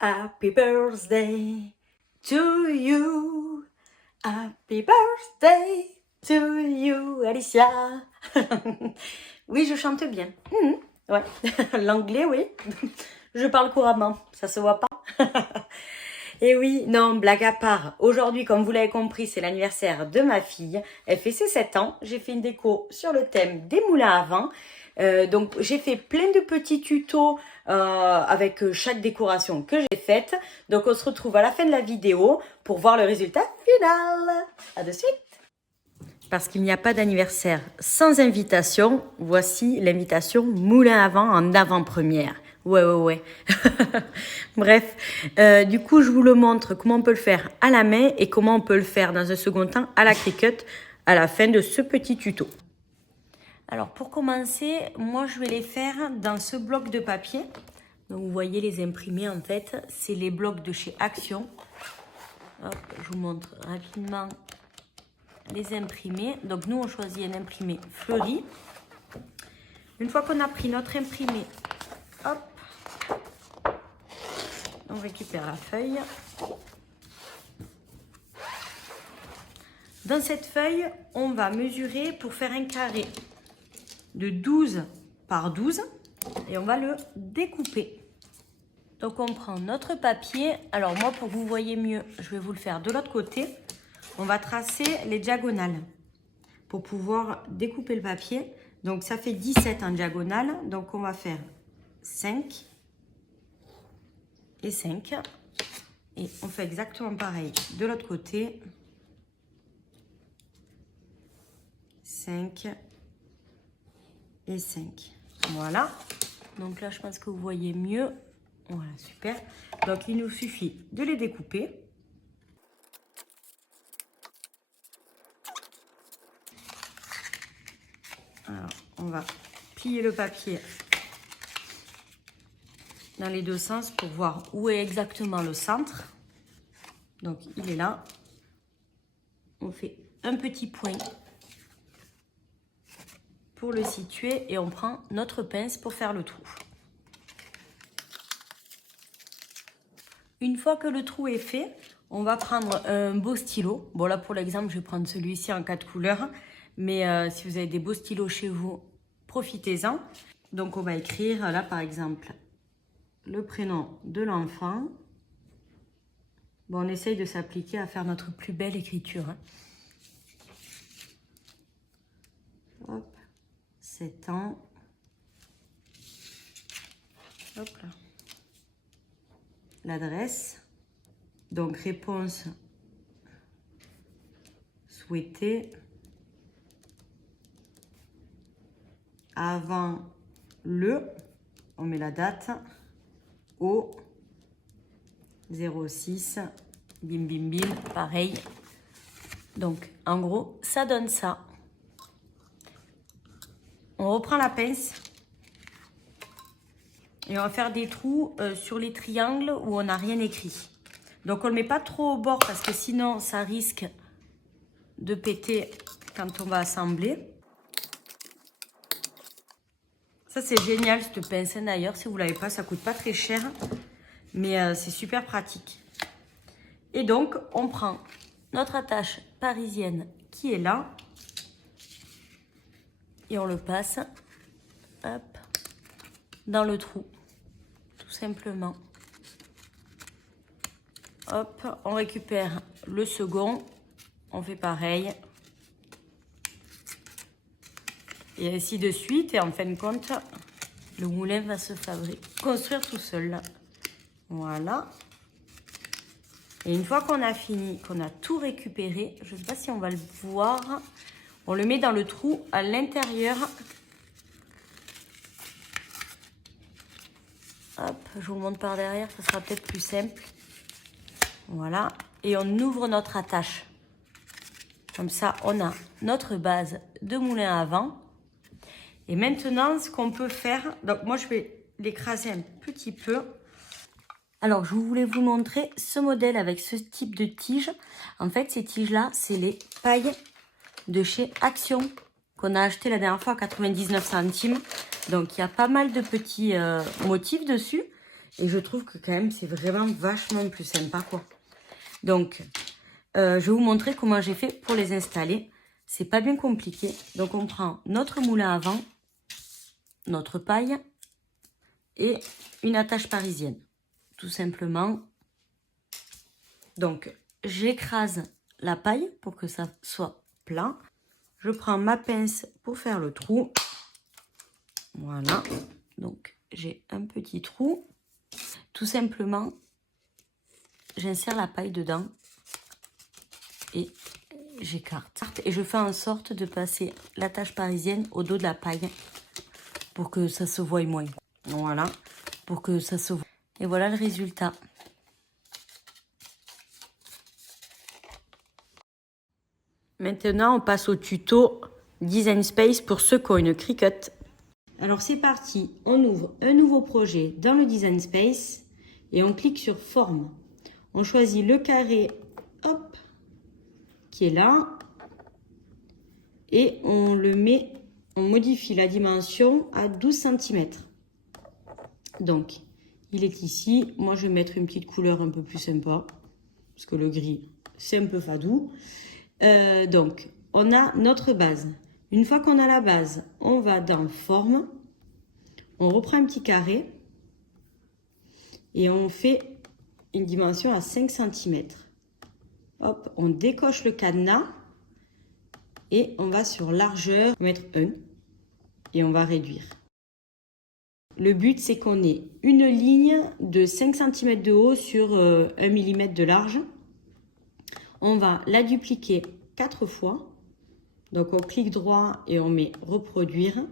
Happy birthday to you. Happy birthday to you, Alicia. Oui, je chante bien. Ouais, l'anglais, oui. Je parle couramment, ça se voit pas. Et oui, non, blague à part. Aujourd'hui, comme vous l'avez compris, c'est l'anniversaire de ma fille. Elle fait ses 7 ans. J'ai fait une déco sur le thème des moulins à vent. Donc, j'ai fait plein de petits tutos avec chaque décoration que j'ai faite. Donc, on se retrouve à la fin de la vidéo pour voir le résultat final. À de suite. Parce qu'il n'y a pas d'anniversaire sans invitation, voici l'invitation moulin à vent en avant-première. Ouais. Bref, du coup, je vous le montre comment on peut le faire à la main et comment on peut le faire dans un second temps à la Cricut à la fin de ce petit tuto. Alors, pour commencer, moi, je vais les faire dans ce bloc de papier. Donc, vous voyez les imprimés, en fait, c'est les blocs de chez Action. Hop, je vous montre rapidement les imprimés. Donc, nous, on choisit un imprimé fleuri. Une fois qu'on a pris notre imprimé, hop, on récupère la feuille. Dans cette feuille, on va mesurer pour faire un carré de 12 par 12 et on va le découper. Donc on prend notre papier. Alors moi, pour que vous voyez mieux, je vais vous le faire de l'autre côté. On va tracer les diagonales pour pouvoir découper le papier. Donc ça fait 17 en diagonale. Donc on va faire 5 et 5. Et on fait exactement pareil de l'autre côté. 5 et 5. Voilà. Donc là, je pense que vous voyez mieux. Voilà, super. Donc, il nous suffit de les découper. Alors, on va plier le papier dans les deux sens pour voir où est exactement le centre. Donc, il est là. On fait un petit point pour le situer et on prend notre pince pour faire le trou. Une fois que le trou est fait, on va prendre un beau stylo. Bon là pour l'exemple, je vais prendre celui-ci en 4 couleurs. Mais si vous avez des beaux stylos chez vous, profitez-en. Donc on va écrire là par exemple le prénom de l'enfant. Bon, on essaye de s'appliquer à faire notre plus belle écriture. Hop, 7 ans. Hop là. L'adresse, donc réponse souhaitée avant le, on met la date, au 06, bim bim bim, pareil. Donc en gros, ça donne ça. On reprend la pince. Et on va faire des trous sur les triangles où on n'a rien écrit. Donc on ne le met pas trop au bord parce que sinon ça risque de péter quand on va assembler. Ça c'est génial cette pince d'ailleurs. Si vous ne l'avez pas, ça ne coûte pas très cher. Mais c'est super pratique. Et donc on prend notre attache parisienne qui est là. Et on le passe hop, dans le trou. Tout simplement. Hop, on récupère le second. On fait pareil. Et ainsi de suite. Et en fin de compte, le moulin va se construire tout seul. Voilà. Et une fois qu'on a fini, qu'on a tout récupéré, je ne sais pas si on va le voir, on le met dans le trou à l'intérieur. Hop, je vous montre par derrière, ça sera peut-être plus simple. Voilà, et on ouvre notre attache. Comme ça, on a notre base de moulin à vent. Et maintenant, ce qu'on peut faire, donc moi je vais l'écraser un petit peu. Alors, je voulais vous montrer ce modèle avec ce type de tige. En fait, ces tiges-là, c'est les pailles de chez Action qu'on a acheté la dernière fois à 99 centimes. Donc, il y a pas mal de petits motifs dessus. Et je trouve que quand même, c'est vraiment vachement plus sympa, quoi. Donc, je vais vous montrer comment j'ai fait pour les installer. C'est pas bien compliqué. Donc, on prend notre moulin à vent, notre paille et une attache parisienne. Tout simplement. Donc, j'écrase la paille pour que ça soit plat. Je prends ma pince pour faire le trou. Voilà. Donc, j'ai un petit trou. Tout simplement, j'insère la paille dedans et j'écarte. Et je fais en sorte de passer l'attache parisienne au dos de la paille pour que ça se voie moins. Voilà, pour que ça se voie. Et voilà le résultat. Maintenant, on passe au tuto Design Space pour ceux qui ont une Cricut. Alors c'est parti, on ouvre un nouveau projet dans le Design Space et on clique sur Forme. On choisit le carré, hop, qui est là et on le met, on modifie la dimension à 12 cm. Donc, il est ici. Moi, je vais mettre une petite couleur un peu plus sympa parce que le gris, c'est un peu fadou. Donc, on a notre base. Une fois qu'on a la base, on va dans Forme. On reprend un petit carré et on fait une dimension à 5 cm. Hop, on décoche le cadenas et on va sur largeur, mettre 1 et on va réduire. Le but, c'est qu'on ait une ligne de 5 cm de haut sur 1 mm de large. On va la dupliquer 4 fois. Donc, on clique droit et on met reproduire.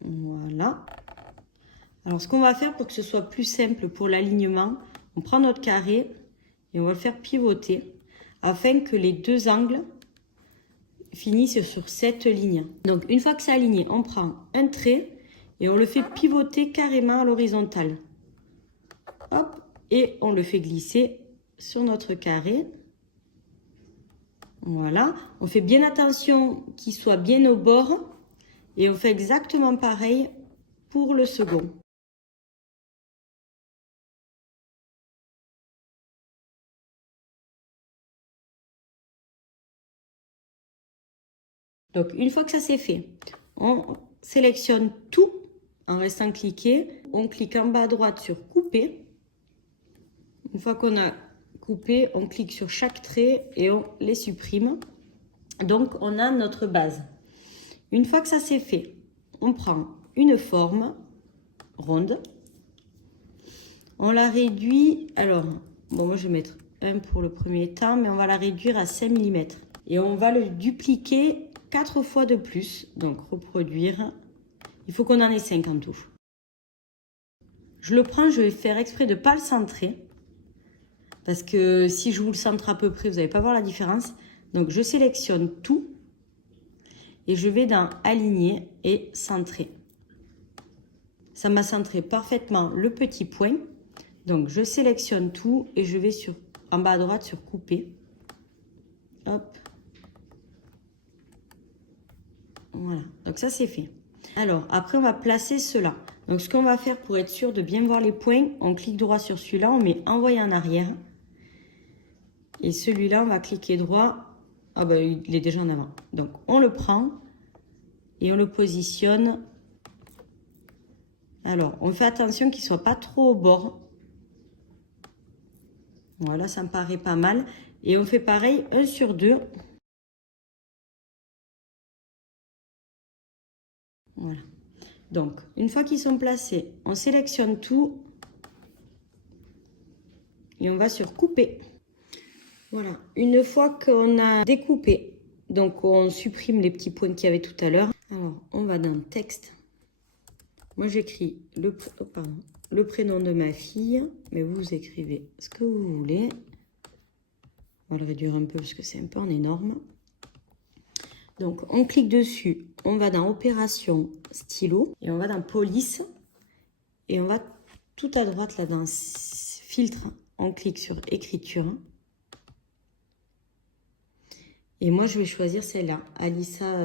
Voilà. Alors, ce qu'on va faire pour que ce soit plus simple pour l'alignement, on prend notre carré et on va le faire pivoter afin que les deux angles finissent sur cette ligne. Donc, une fois que c'est aligné, on prend un trait et on le fait pivoter carrément à l'horizontale. Hop, et on le fait glisser sur notre carré. Voilà, on fait bien attention qu'il soit bien au bord et on fait exactement pareil pour le second. Donc, une fois que ça c'est fait, on sélectionne tout en restant cliqué. On clique en bas à droite sur couper. Une fois qu'on a coupé, on clique sur chaque trait et on les supprime. Donc, on a notre base. Une fois que ça c'est fait, on prend une forme ronde. On la réduit. Alors, bon, moi je vais mettre 1 pour le premier temps, mais on va la réduire à 5 mm. Et on va le dupliquer 4 fois de plus. Donc, reproduire. Il faut qu'on en ait 5 en tout. Je le prends, je vais faire exprès de ne pas le centrer. Parce que si je vous le centre à peu près, vous n'allez pas voir la différence. Donc, je sélectionne tout. Et je vais dans Aligner et Centrer. Ça m'a centré parfaitement le petit point. Donc, je sélectionne tout et je vais en bas à droite sur Couper. Hop. Voilà. Donc, ça, c'est fait. Alors, après, on va placer cela. Donc, ce qu'on va faire pour être sûr de bien voir les points, on clique droit sur celui-là, on met Envoyer en arrière. Et celui-là, on va cliquer droit. Ah ben, il est déjà en avant. Donc, on le prend et on le positionne. Alors, on fait attention qu'il ne soit pas trop au bord. Voilà, ça me paraît pas mal. Et on fait pareil, 1 sur 2. Voilà. Donc, une fois qu'ils sont placés, on sélectionne tout. Et on va sur Couper. Voilà. Une fois qu'on a découpé, donc on supprime les petits points qu'il y avait tout à l'heure. Alors, on va dans Texte. Moi, j'écris le prénom de ma fille, mais vous écrivez ce que vous voulez. On va le réduire un peu parce que c'est un peu en énorme. Donc, on clique dessus, on va dans Opération Stylo et on va dans Police et on va tout à droite là dans Filtre, on clique sur Écriture. Et moi, je vais choisir celle-là, Alissa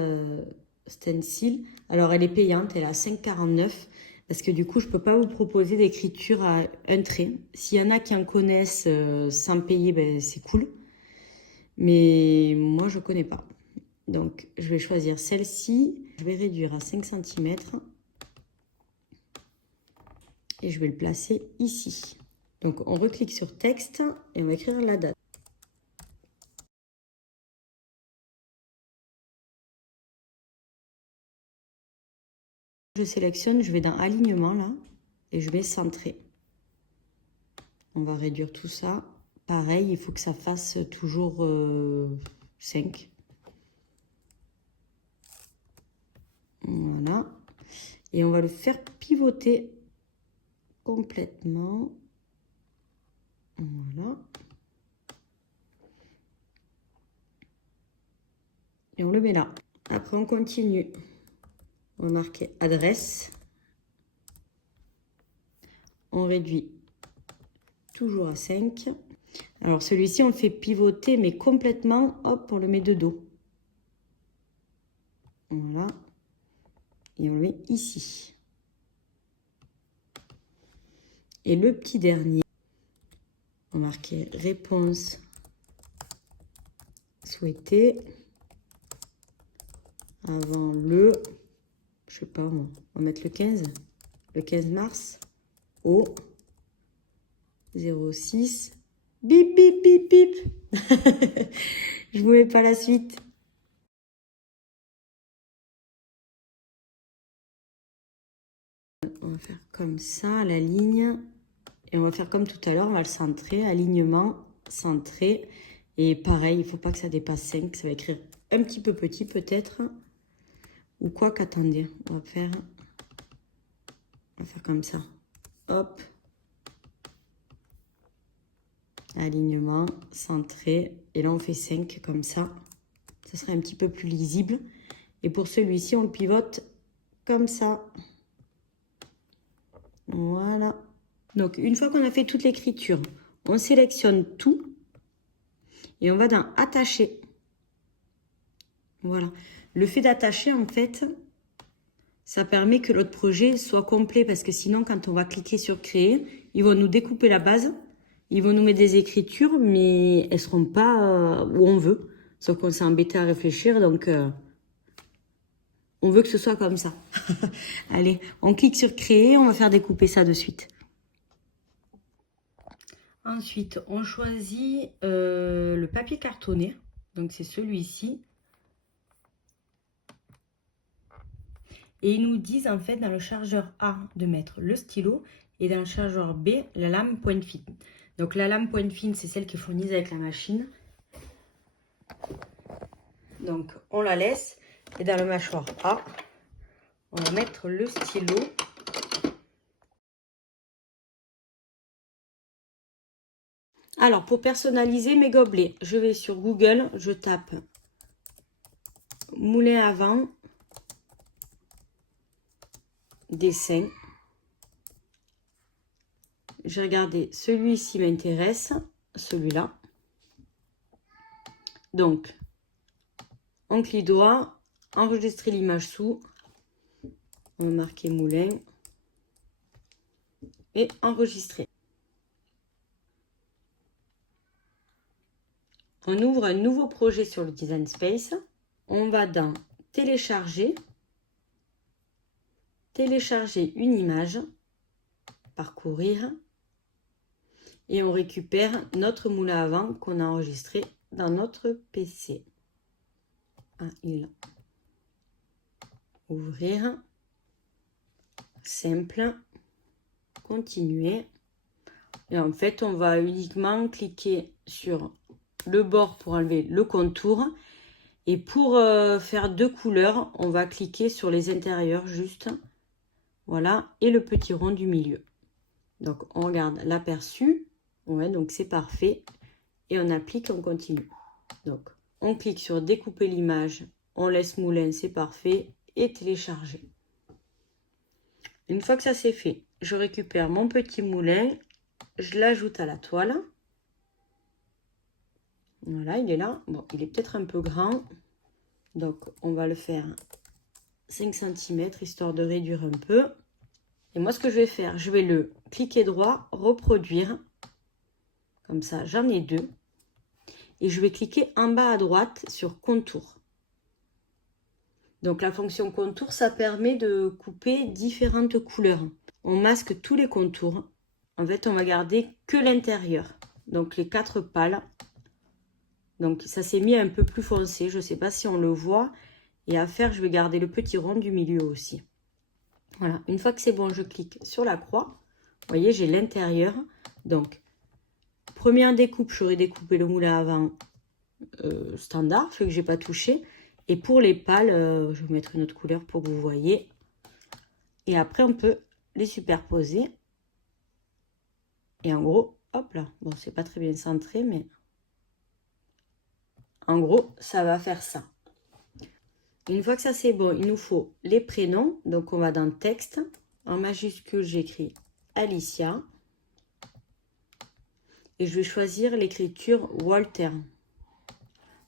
Stencil. Alors, elle est payante, elle est à 5,49 €. Parce que du coup, je ne peux pas vous proposer d'écriture à un trait. S'il y en a qui en connaissent sans payer, ben, c'est cool. Mais moi, je ne connais pas. Donc, je vais choisir celle-ci. Je vais réduire à 5 cm. Et je vais le placer ici. Donc, on reclique sur texte et on va écrire la date. Je sélectionne, je vais dans alignement là et je vais centrer. On va réduire tout ça. Pareil, il faut que ça fasse toujours 5. Voilà. Et on va le faire pivoter complètement. Voilà. Et on le met là. Après, on continue. On va marquer adresse. On réduit toujours à 5. Alors, celui-ci, on le fait pivoter, mais complètement. Hop, on le met de dos. Voilà. Et on le met ici. Et le petit dernier, on va marquer réponse souhaitée avant le, je sais pas moi, on va mettre le 15 mars au 06 bip bip bip bip. Je vous mets pas la suite. On va faire comme ça la ligne et on va faire comme tout à l'heure, on va le centrer, alignement, centré. Et pareil, il faut pas que ça dépasse 5, ça va écrire un petit peu petit peut-être. Ou quoi qu'attendez, on va faire comme ça. Hop. Alignement, centré. Et là, on fait 5 comme ça. Ça serait un petit peu plus lisible. Et pour celui-ci, on le pivote comme ça. Voilà. Donc, une fois qu'on a fait toute l'écriture, on sélectionne tout. Et on va dans attacher. Voilà. Le fait d'attacher, en fait, ça permet que notre projet soit complet. Parce que sinon, quand on va cliquer sur créer, ils vont nous découper la base. Ils vont nous mettre des écritures, mais elles ne seront pas où on veut. Sauf qu'on s'est embêté à réfléchir, donc on veut que ce soit comme ça. Allez, on clique sur créer, on va faire découper ça de suite. Ensuite, on choisit le papier cartonné. Donc c'est celui-ci. Et ils nous disent en fait dans le chargeur A de mettre le stylo et dans le chargeur B, la lame pointe fine. Donc la lame pointe fine, c'est celle qui est fournie avec la machine. Donc on la laisse et dans le mâchoire A, on va mettre le stylo. Alors pour personnaliser mes gobelets, je vais sur Google, je tape moulin à vent, dessin. J'ai regardé, celui-ci m'intéresse, celui-là. Donc, on clique droit, enregistrer l'image sous. On va marquer moulin et enregistrer. On ouvre un nouveau projet sur le Design Space. On va dans télécharger, télécharger une image, parcourir. Et on récupère notre moulin à vent qu'on a enregistré dans notre PC. Ouvrir. Simple. Continuer. Et en fait, on va uniquement cliquer sur le bord pour enlever le contour. Et pour faire deux couleurs, on va cliquer sur les intérieurs juste. Voilà. Et le petit rond du milieu. Donc, on regarde l'aperçu. Ouais, donc c'est parfait. Et on applique, on continue. Donc, on clique sur découper l'image. On laisse moulin, c'est parfait. Et télécharger. Une fois que ça c'est fait, je récupère mon petit moulin. Je l'ajoute à la toile. Voilà, il est là. Bon, il est peut-être un peu grand. Donc, on va le faire 5 cm, histoire de réduire un peu. Et moi, ce que je vais faire, je vais le cliquer droit, reproduire. Comme ça, j'en ai 2. Et je vais cliquer en bas à droite sur contour. Donc la fonction contour, ça permet de couper différentes couleurs. On masque tous les contours. En fait, on va garder que l'intérieur. Donc les 4 pales. Donc ça s'est mis un peu plus foncé. Je ne sais pas si on le voit. Et à faire, je vais garder le petit rond du milieu aussi. Voilà. Une fois que c'est bon, je clique sur la croix. Vous voyez, j'ai l'intérieur. Donc, première découpe, j'aurais découpé le moule à avant standard, celui que j'ai pas touché. Et pour les pales, je vais mettre une autre couleur pour que vous voyez. Et après, on peut les superposer. Et en gros, hop là. Bon, c'est pas très bien centré, mais en gros, ça va faire ça. Une fois que ça c'est bon, il nous faut les prénoms. Donc, on va dans texte. En majuscule, j'écris Alicia. Et je vais choisir l'écriture Walter.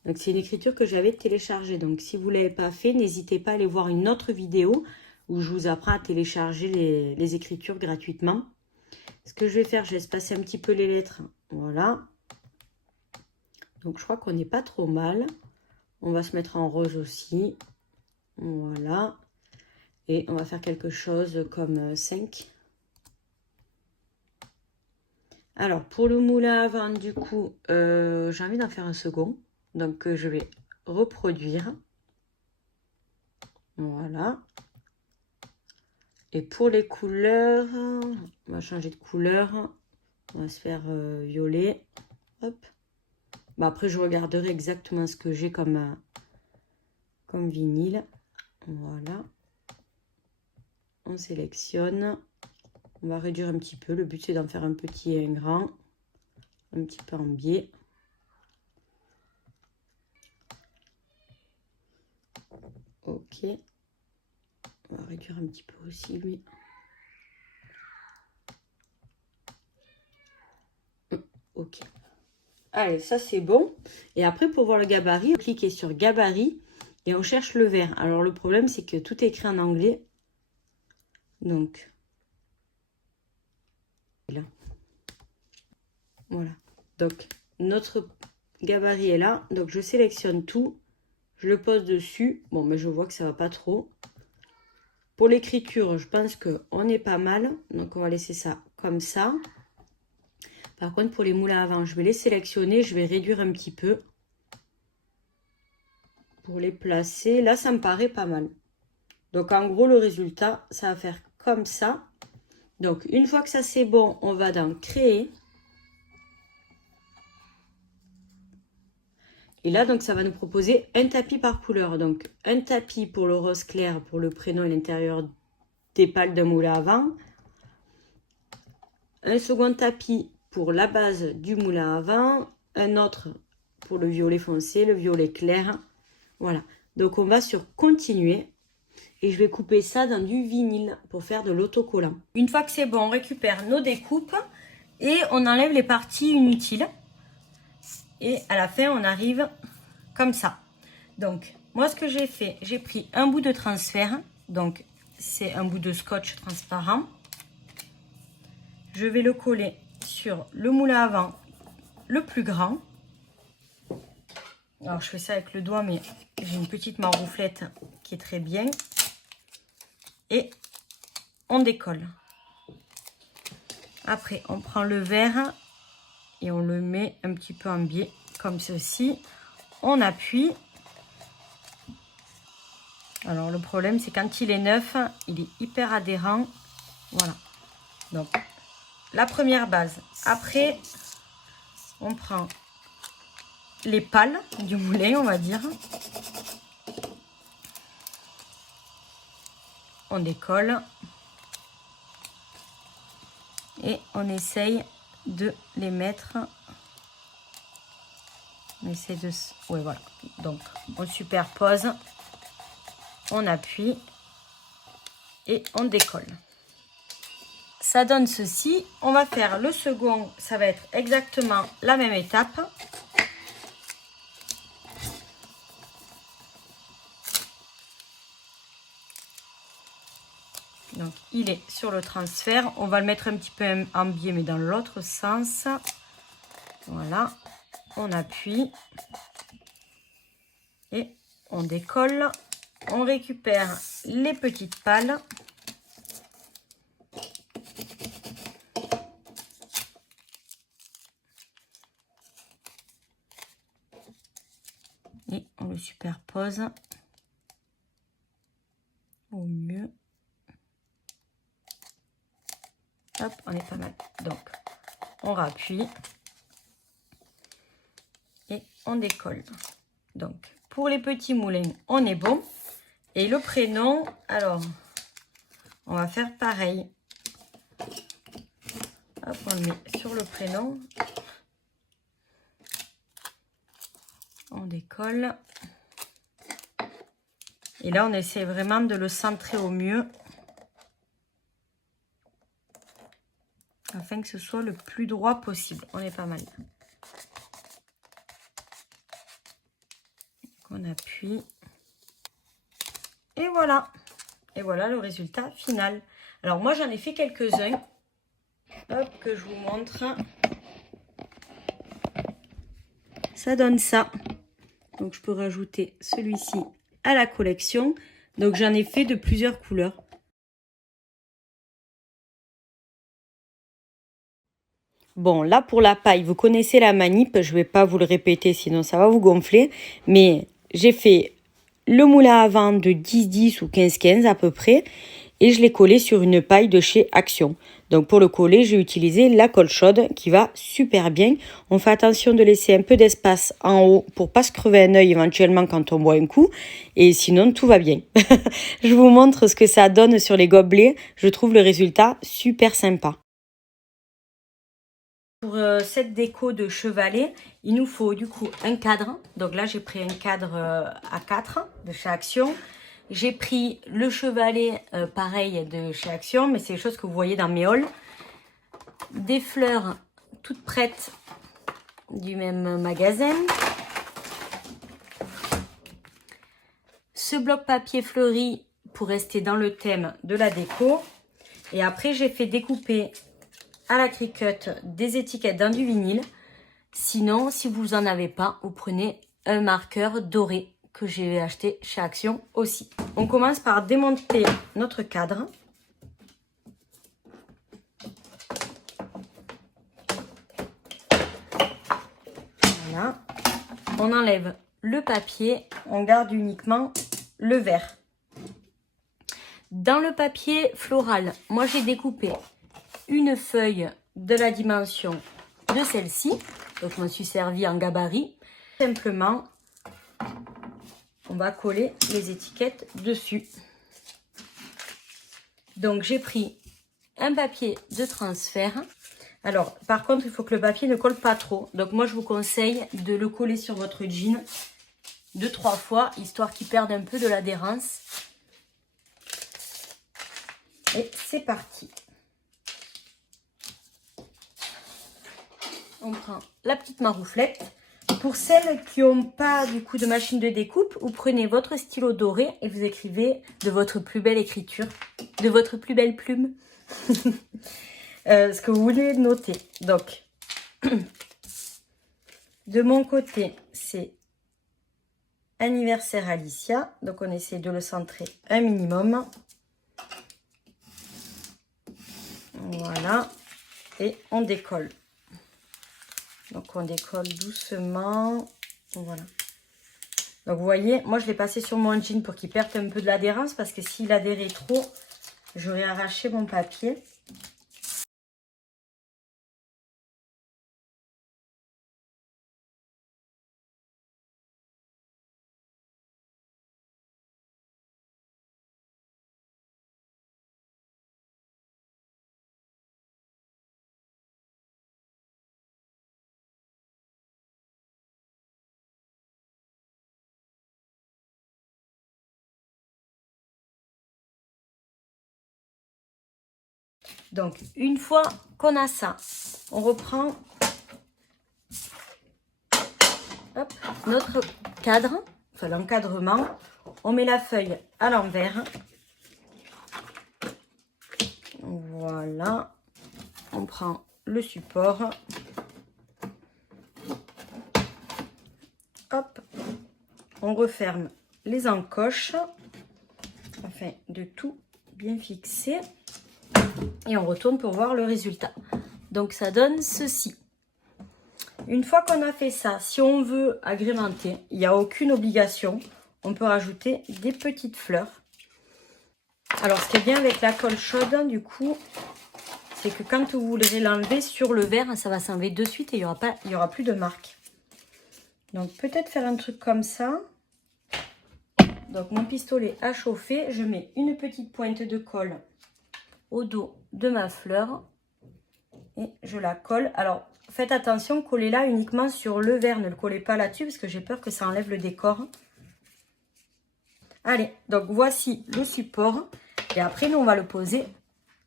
Donc, c'est une écriture que j'avais téléchargée. Donc, si vous ne l'avez pas fait, n'hésitez pas à aller voir une autre vidéo où je vous apprends à télécharger les écritures gratuitement. Ce que je vais faire, je vais espacer un petit peu les lettres. Voilà. Donc, je crois qu'on n'est pas trop mal. On va se mettre en rose aussi. Voilà. Et on va faire quelque chose comme 5. Alors, pour le moulin à avant, du coup, j'ai envie d'en faire un second. Donc, je vais reproduire. Voilà. Et pour les couleurs, on va changer de couleur. On va se faire violet. Hop. Bon, après, je regarderai exactement ce que j'ai comme vinyle. Voilà. On sélectionne. On va réduire un petit peu. Le but, c'est d'en faire un petit et un grand. Un petit peu en biais. Ok. On va réduire un petit peu aussi, lui. Ok. Allez, ça c'est bon. Et après, pour voir le gabarit, cliquez sur gabarit et on cherche le vert. Alors, le problème, c'est que tout est écrit en anglais. Donc, là. Voilà. Donc, notre gabarit est là. Donc, je sélectionne tout. Je le pose dessus. Bon, mais je vois que ça va pas trop. Pour l'écriture, je pense qu'on est pas mal. Donc, on va laisser ça comme ça. Par contre, pour les moules à avant, je vais les sélectionner. Je vais réduire un petit peu. Pour les placer. Là, ça me paraît pas mal. Donc, en gros, le résultat, ça va faire comme ça. Donc, une fois que ça, c'est bon, on va dans Créer. Et là, donc, ça va nous proposer un tapis par couleur. Donc, un tapis pour le rose clair, pour le prénom et l'intérieur des pales d'un moule à avant. Un second tapis pour la base du moule à avant. Un autre pour le violet foncé, le violet clair. Voilà. Donc, on va sur Continuer. Et je vais couper ça dans du vinyle pour faire de l'autocollant. Une fois que c'est bon, on récupère nos découpes et on enlève les parties inutiles. Et à la fin, on arrive comme ça. Donc, moi, ce que j'ai fait, j'ai pris un bout de transfert. Donc, c'est un bout de scotch transparent. Je vais le coller sur le moule à avant le plus grand. Alors, je fais ça avec le doigt, mais j'ai une petite marouflette qui est très bien. Et on décolle. Après, on prend le vert et on le met un petit peu en biais, comme ceci. On appuie. Alors, le problème, c'est quand il est neuf, il est hyper adhérent. Voilà. Donc, la première base. Après, on prend les pales du moulin, on va dire. On décolle. Et on essaye de les mettre. On essaie de... Oui, voilà. Donc, on superpose. On appuie. Et on décolle. Ça donne ceci. On va faire le second. Ça va être exactement la même étape. Donc, il est sur le transfert. On va le mettre un petit peu en biais, mais dans l'autre sens. Voilà. On appuie. Et on décolle. On récupère les petites pales. Et on le superpose au mieux. Hop, on est pas mal. Donc, on rappuie et on décolle. Donc, pour les petits moulins, on est bon. Et le prénom, alors, on va faire pareil. Hop, on le met sur le prénom. On décolle. Et là, on essaie vraiment de le centrer au mieux. Afin que ce soit le plus droit possible. On est pas mal. On appuie. Et voilà. Et voilà le résultat final. Alors moi, j'en ai fait quelques-uns. Hop, que je vous montre. Ça donne ça. Donc je peux rajouter celui-ci à la collection. Donc j'en ai fait de plusieurs couleurs. Bon, là pour la paille, vous connaissez la manip, je ne vais pas vous le répéter sinon ça va vous gonfler. Mais j'ai fait le moulin à vent de 10-10 ou 15-15 à peu près. Et je l'ai collé sur une paille de chez Action. Donc pour le coller, j'ai utilisé la colle chaude qui va super bien. On fait attention de laisser un peu d'espace en haut pour ne pas se crever un œil éventuellement quand on boit un coup. Et sinon, tout va bien. Je vous montre ce que ça donne sur les gobelets. Je trouve le résultat super sympa. Pour cette déco de chevalet, il nous faut du coup un cadre. Donc là, j'ai pris un cadre à 4 de chez Action. J'ai pris le chevalet pareil de chez Action, mais c'est les choses que vous voyez dans mes hauls. Des fleurs toutes prêtes du même magasin. Ce bloc papier fleuri pour rester dans le thème de la déco. Et après, j'ai fait découper à la Cricut des étiquettes dans du vinyle. Sinon, si vous n'en avez pas, vous prenez un marqueur doré que j'ai acheté chez Action aussi. On commence par démonter notre cadre. Voilà. On enlève le papier, on garde uniquement le vert. Dans le papier floral, moi j'ai découpé une feuille de la dimension de celle-ci. Donc je me suis servi en gabarit. Simplement, on va coller les étiquettes dessus. Donc j'ai pris un papier de transfert. Alors par contre, il faut que le papier ne colle pas trop. Donc moi je vous conseille de le coller sur votre jean 2-3 fois, histoire qu'il perde un peu de l'adhérence. Et c'est parti. On prend la petite marouflette. Pour celles qui n'ont pas du coup de machine de découpe, vous prenez votre stylo doré et vous écrivez de votre plus belle écriture, de votre plus belle plume, ce que vous voulez noter. Donc, de mon côté, c'est anniversaire Alicia. Donc, on essaie de le centrer un minimum. Voilà. Et on décolle. Donc, on décolle doucement. Voilà. Donc, vous voyez, moi, je l'ai passé sur mon jean pour qu'il perde un peu de l'adhérence. Parce que s'il adhérait trop, j'aurais arraché mon papier. Donc, une fois qu'on a ça, on reprend hop, notre cadre, enfin l'encadrement. On met la feuille à l'envers. Voilà. On prend le support. Hop. On referme les encoches afin de tout bien fixer. Et on retourne pour voir le résultat. Donc ça donne ceci. Une fois qu'on a fait ça, si on veut agrémenter, il n'y a aucune obligation. On peut rajouter des petites fleurs. Alors ce qui est bien avec la colle chaude, du coup, c'est que quand vous voudrez l'enlever sur le verre, ça va s'enlever de suite et il n'y aura plus de marque. Donc peut-être faire un truc comme ça. Donc mon pistolet a chauffé, je mets une petite pointe de colle au dos de ma fleur et je la colle. Alors faites attention, collez-la uniquement sur le verre, ne le collez pas là-dessus parce que j'ai peur que ça enlève le décor. Allez, donc voici le support et après nous on va le poser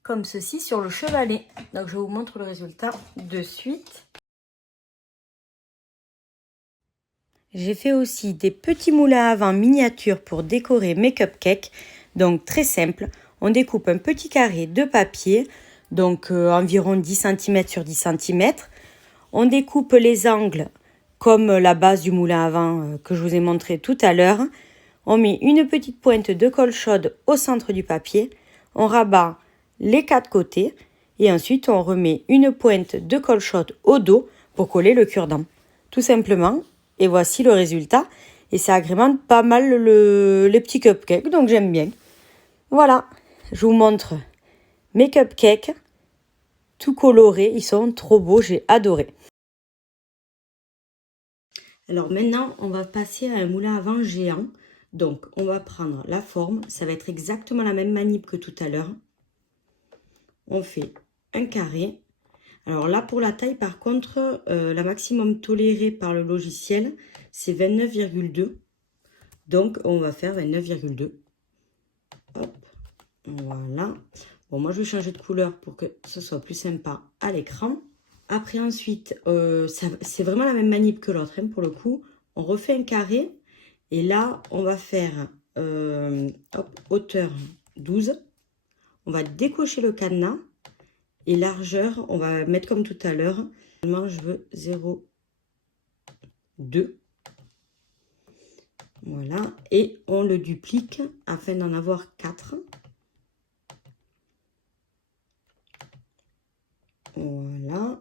comme ceci sur le chevalet. Donc je vous montre le résultat de suite. J'ai fait aussi des petits moulins à vent miniatures pour décorer mes cupcakes. Donc très simple, on découpe un petit carré de papier, donc environ 10 cm sur 10 cm. On découpe les angles comme la base du moulin à vent que je vous ai montré tout à l'heure. On met une petite pointe de colle chaude au centre du papier. On rabat les 4 côtés et ensuite on remet une pointe de colle chaude au dos pour coller le cure-dent. Tout simplement. Et voici le résultat. Et ça agrémente pas mal les petits cupcakes. Donc j'aime bien. Voilà. Je vous montre mes cupcakes. Tout colorés. Ils sont trop beaux. J'ai adoré. Alors maintenant, on va passer à un moulin à vent géant. Donc on va prendre la forme. Ça va être exactement la même manip que tout à l'heure. On fait un carré. Alors là, pour la taille, par contre, la maximum tolérée par le logiciel, c'est 29,2. Donc, on va faire 29,2. Hop, voilà. Bon, moi, je vais changer de couleur pour que ce soit plus sympa à l'écran. Après, ensuite, c'est vraiment la même manip que l'autre, hein, pour le coup. On refait un carré. Et là, on va faire hop, hauteur 12. On va décocher le cadenas. Et largeur, on va mettre comme tout à l'heure. Moi, je veux 0,2. Voilà. Et on le duplique afin d'en avoir 4. Voilà.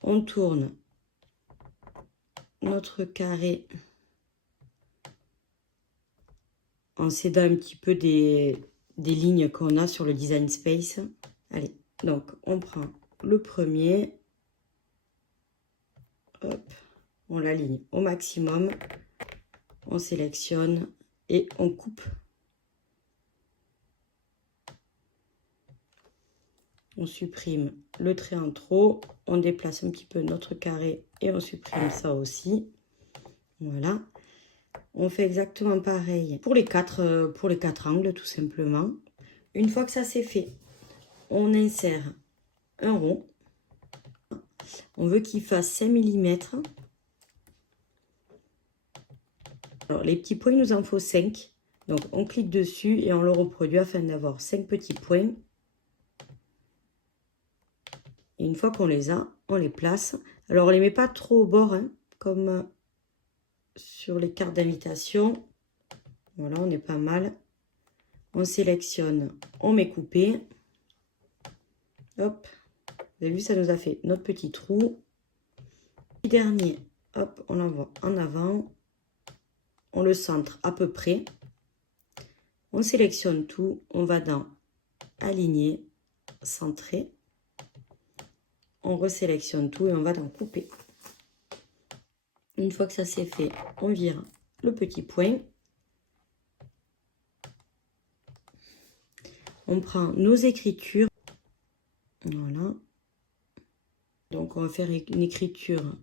On tourne notre carré en s'aidant un petit peu des lignes qu'on a sur le Design Space. Allez, donc on prend le premier. Hop, on l'aligne au maximum. On sélectionne et on coupe. On supprime le trait en trop. On déplace un petit peu notre carré et on supprime ça aussi. Voilà. On fait exactement pareil pour les quatre angles, tout simplement. Une fois que ça c'est fait, on insère un rond. On veut qu'il fasse 5 mm. Alors, les petits points, il nous en faut 5. Donc, on clique dessus et on le reproduit afin d'avoir 5 petits points. Et une fois qu'on les a, on les place. Alors, on ne les met pas trop au bord, hein, comme sur les cartes d'invitation. Voilà, on est pas mal. On sélectionne, on met coupé. Hop. Vous avez vu, ça nous a fait notre petit trou. Le dernier, hop, on l'envoie en avant. On le centre à peu près. On sélectionne tout. On va dans aligner, centrer. On resélectionne tout et on va dans couper. Une fois que ça c'est fait, on vire le petit point. On prend nos écritures. Voilà. Donc on va faire une écriture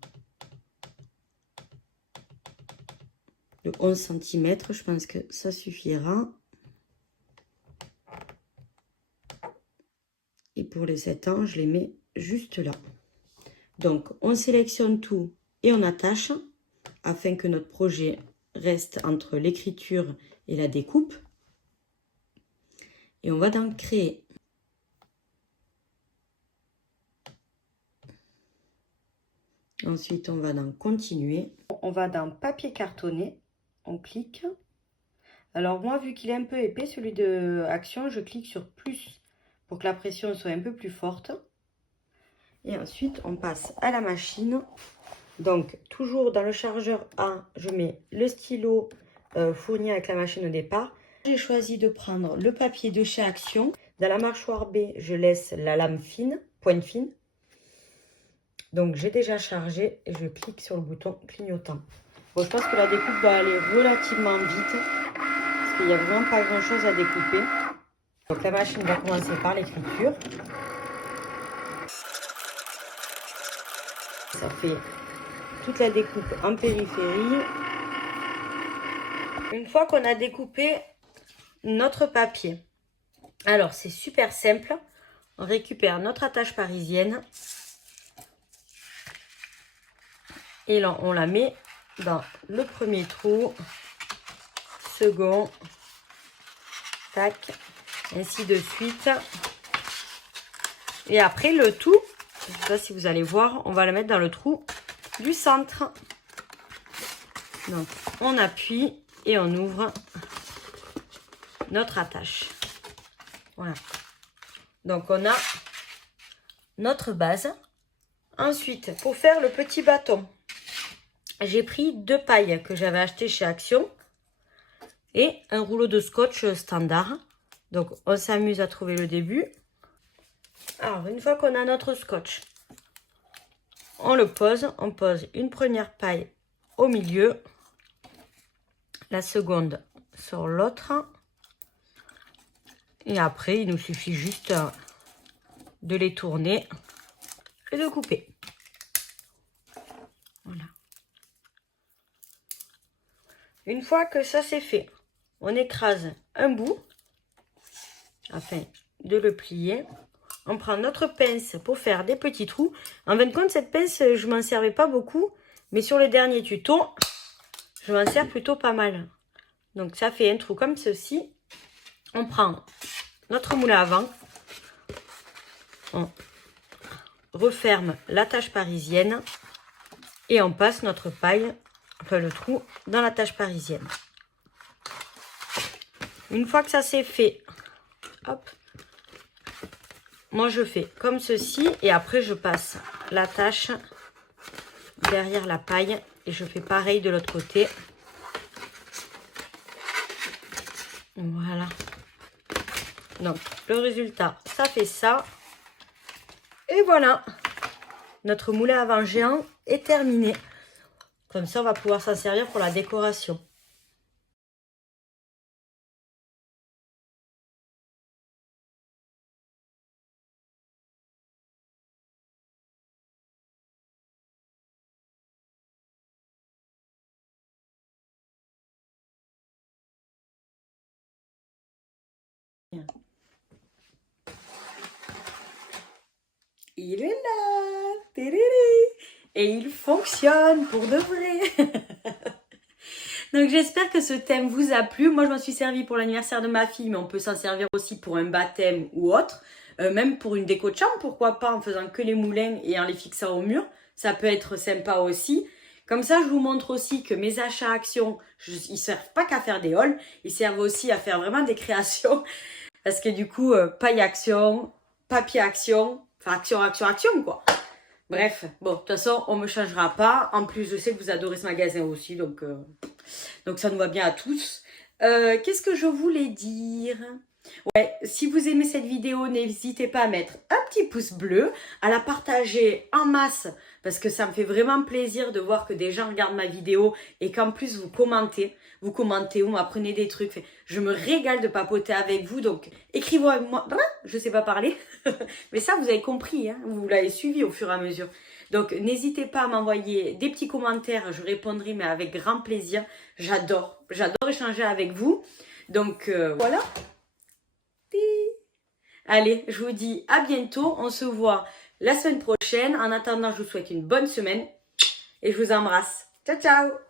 de 11 cm. Je pense que ça suffira. Et pour les 7 ans, je les mets juste là. Donc on sélectionne tout et on attache afin que notre projet reste entre l'écriture et la découpe. Et on va dans créer. Ensuite, on va dans continuer. On va dans papier cartonné. On clique. Alors moi, vu qu'il est un peu épais, celui de Action, je clique sur plus pour que la pression soit un peu plus forte. Et ensuite, on passe à la machine. Donc, toujours dans le chargeur A, je mets le stylo fourni avec la machine au départ. J'ai choisi de prendre le papier de chez Action. Dans la mâchoire B, je laisse la lame fine, pointe fine. Donc, j'ai déjà chargé et je clique sur le bouton clignotant. Bon, je pense que la découpe va aller relativement vite parce qu'il n'y a vraiment pas grand chose à découper. Donc, la machine va commencer par l'écriture. Ça fait toute la découpe en périphérie. Une fois qu'on a découpé notre papier, alors c'est super simple. On récupère notre attache parisienne et là on la met dans le premier trou, second, tac, ainsi de suite. Et après le tout, je ne sais pas si vous allez voir, on va la mettre dans le trou du centre. Donc on appuie et on ouvre notre attache. Voilà. Donc on a notre base. Ensuite, pour faire le petit bâton, j'ai pris 2 pailles que j'avais achetées chez Action et un rouleau de scotch standard. Donc on s'amuse à trouver le début. Alors une fois qu'on a notre scotch, on le pose. On pose une première paille au milieu, la seconde sur l'autre. Et après, il nous suffit juste de les tourner et de couper. Voilà. Une fois que ça c'est fait, on écrase un bout afin de le plier. On prend notre pince pour faire des petits trous. En fin de compte, cette pince, je m'en servais pas beaucoup. Mais sur le dernier tuto, je m'en sers plutôt pas mal. Donc ça fait un trou comme ceci. On prend notre moulin à vent. On referme l'attache parisienne. Et on passe notre paille, enfin le trou, dans l'attache parisienne. Une fois que ça c'est fait, hop. Moi, je fais comme ceci et après, je passe l'attache derrière la paille et je fais pareil de l'autre côté. Voilà. Donc, le résultat, ça fait ça. Et voilà. Notre moulin à vent géant est terminé. Comme ça, on va pouvoir s'en servir pour la décoration. Il est là, et il fonctionne pour de vrai. Donc j'espère que ce thème vous a plu. Moi je m'en suis servi pour l'anniversaire de ma fille, mais on peut s'en servir aussi pour un baptême ou autre. Même pour une déco de chambre, pourquoi pas, en faisant que les moulins et en les fixant au mur. Ça peut être sympa aussi. Comme ça, je vous montre aussi que mes achats Action, ils ne servent pas qu'à faire des hauls, ils servent aussi à faire vraiment des créations. Parce que du coup, paille Action, papier Action, enfin Action quoi. Bref, bon, de toute façon, on ne me changera pas. En plus, je sais que vous adorez ce magasin aussi, donc ça nous va bien à tous. Qu'est-ce que je voulais dire ? Ouais, si vous aimez cette vidéo, n'hésitez pas à mettre un petit pouce bleu, à la partager en masse, parce que ça me fait vraiment plaisir de voir que des gens regardent ma vidéo et qu'en plus vous commentez, vous m'apprenez des trucs. Je me régale de papoter avec vous, donc écrivez-moi avec moi. Je sais pas parler, mais ça vous avez compris, hein, vous l'avez suivi au fur et à mesure. Donc n'hésitez pas à m'envoyer des petits commentaires, je répondrai mais avec grand plaisir. J'adore échanger avec vous. Donc voilà. Allez, je vous dis à bientôt. On se voit la semaine prochaine. En attendant, je vous souhaite une bonne semaine et je vous embrasse. Ciao, ciao!